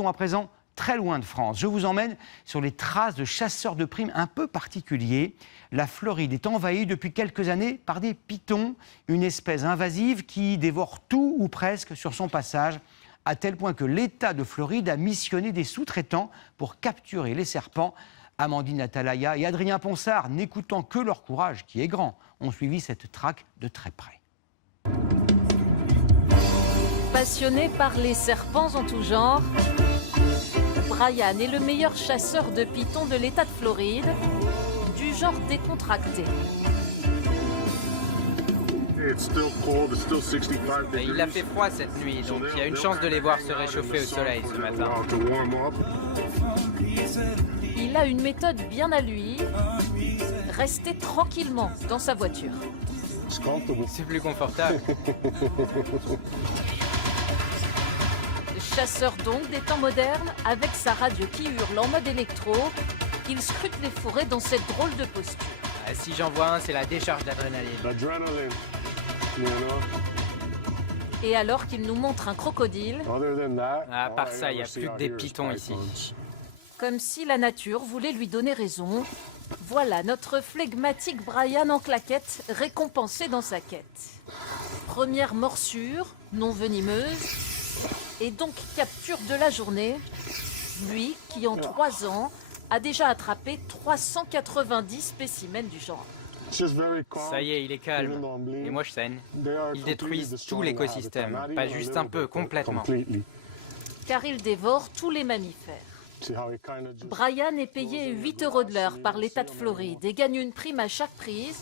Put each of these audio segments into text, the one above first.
Partons à présent très loin de France. Je vous emmène sur les traces de chasseurs de primes un peu particuliers. La Floride est envahie depuis quelques années par des pitons, une espèce invasive qui dévore tout ou presque sur son passage, à tel point que l'État de Floride a missionné des sous-traitants pour capturer les serpents. Amandine Atalaya et Adrien Ponsard, n'écoutant que leur courage, qui est grand, ont suivi cette traque de très près. Passionné par les serpents en tout genre, Brian est le meilleur chasseur de pitons de l'État de Floride, du genre décontracté. Il a fait froid cette nuit, donc il y a une chance de les voir se réchauffer au soleil ce matin. Il a une méthode bien à lui, rester tranquillement dans sa voiture. C'est plus confortable. Chasseur donc des temps modernes, avec sa radio qui hurle en mode électro, il scrute les forêts dans cette drôle de posture. Si j'en vois un, c'est la décharge d'adrénaline. Et alors qu'il nous montre un crocodile, À part ça, il n'y a plus que des pitons ici. comme si la nature voulait lui donner raison, voilà notre flegmatique Brian en claquette, récompensé dans sa quête. Première morsure, non venimeuse, et donc capture de la journée, lui qui en 3 ans a déjà attrapé 390 spécimens du genre. Ça y est, il est calme. Et moi je saigne. Ils détruisent tout l'écosystème, pas juste un peu, complètement. Car il dévore tous les mammifères. Brian est payé 8 € de l'heure par l'État de Floride et gagne une prime à chaque prise.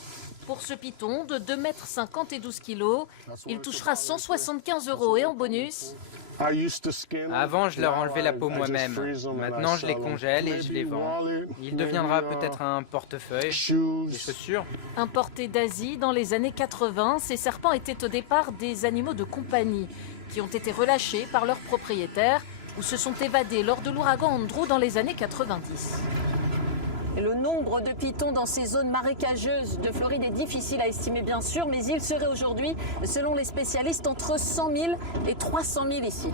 Pour ce python de 2,50 m et 12 kg, il touchera 175 € et en bonus, Avant, je leur enlevais la peau moi-même. Maintenant, je les congèle et je les vends. Il deviendra peut-être un portefeuille, des chaussures. importé d'Asie dans les années 80, ces serpents étaient au départ des animaux de compagnie qui ont été relâchés par leurs propriétaires ou se sont évadés lors de l'ouragan Andrew dans les années 90. Et le nombre de pitons dans ces zones marécageuses de Floride est difficile à estimer bien sûr, mais il serait aujourd'hui, selon les spécialistes, entre 100 000 et 300 000 ici.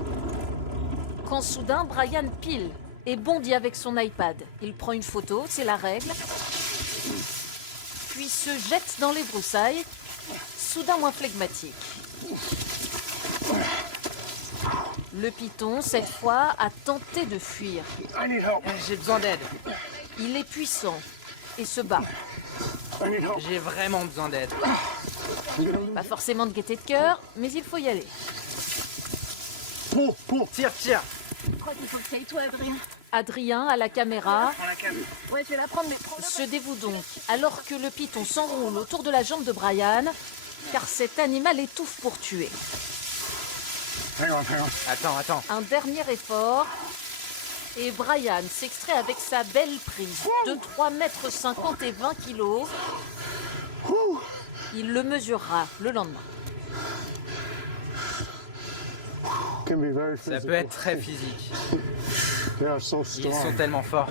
Quand soudain, Brian pile et bondit avec son iPad. Il prend une photo, c'est la règle, puis se jette dans les broussailles, soudain moins flegmatique. Le python, cette fois, a tenté de fuir. J'ai besoin d'aide. Il est puissant et se bat. J'ai vraiment besoin d'aide. Pas forcément de gaieté de cœur, mais il faut y aller. Tire, tire. Je crois qu'il faut que ça aille toi, Adrien. Adrien, à la caméra, Ouais, je vais la prendre, mais se dévoue donc alors que le python s'enroule autour de la jambe de Brian, car cet animal étouffe pour tuer. Attends. Un dernier effort, et Brian s'extrait avec sa belle prise de 3,50 m et 20 kg. Il le mesurera le lendemain. Ça peut être très physique. Ils sont tellement forts.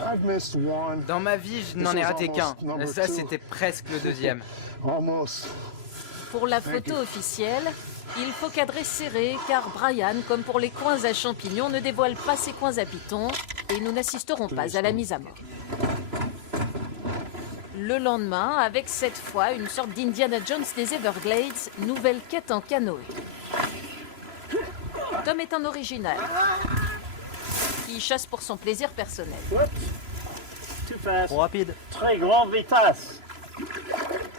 Dans ma vie, je n'en ai raté qu'un. Ça, c'était presque le deuxième. Pour la photo officielle, il faut cadrer serré car Brian, comme pour les coins à champignons, ne dévoile pas ses coins à pitons et nous n'assisterons pas à la mise à mort. Le lendemain, avec cette fois une sorte d'Indiana Jones des Everglades, nouvelle quête en canoë. Tom est un original qui chasse pour son plaisir personnel. Trop rapide. Très grande vitesse.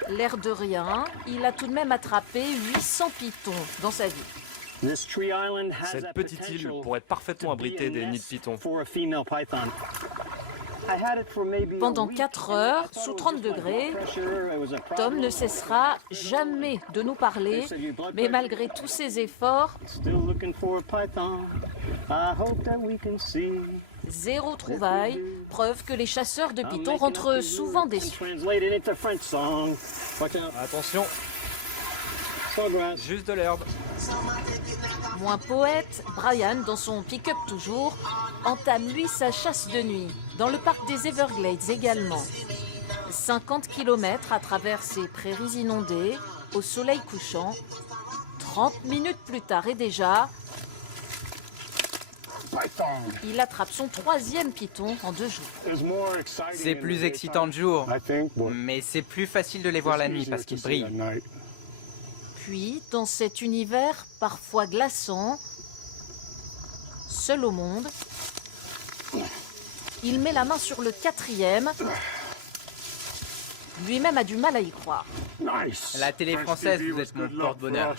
L'air de rien, il a tout de même attrapé 800 pitons dans sa vie. Cette petite île pourrait parfaitement abriter des nids de pitons. Pendant 4 heures, sous 30 degrés, Tom ne cessera jamais de nous parler, mais malgré tous ses efforts, zéro trouvaille, preuve que les chasseurs de pitons rentrent souvent déçus. Attention, juste de l'herbe. Moins poète, Brian, dans son pick-up toujours, entame lui sa chasse de nuit, dans le parc des Everglades également. 50 km à travers ces prairies inondées, au soleil couchant. 30 minutes plus tard et déjà, Il attrape son 3e python en 2 jours. C'est plus excitant de jour, mais c'est plus facile de les voir la nuit parce qu'ils brillent. Puis, dans cet univers parfois glaçant, seul au monde, il met la main sur le 4e. Lui-même a du mal à y croire. La télé française, vous êtes mon porte-bonheur.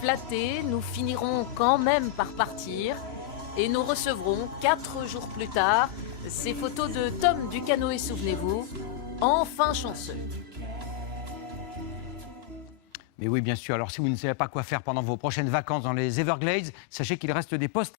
Flattés, nous finirons quand même par partir et nous recevrons 4 jours plus tard ces photos de Tom du canoë, souvenez-vous, enfin chanceux. Mais oui, bien sûr. Alors, si vous ne savez pas quoi faire pendant vos prochaines vacances dans les Everglades, sachez qu'il reste des postes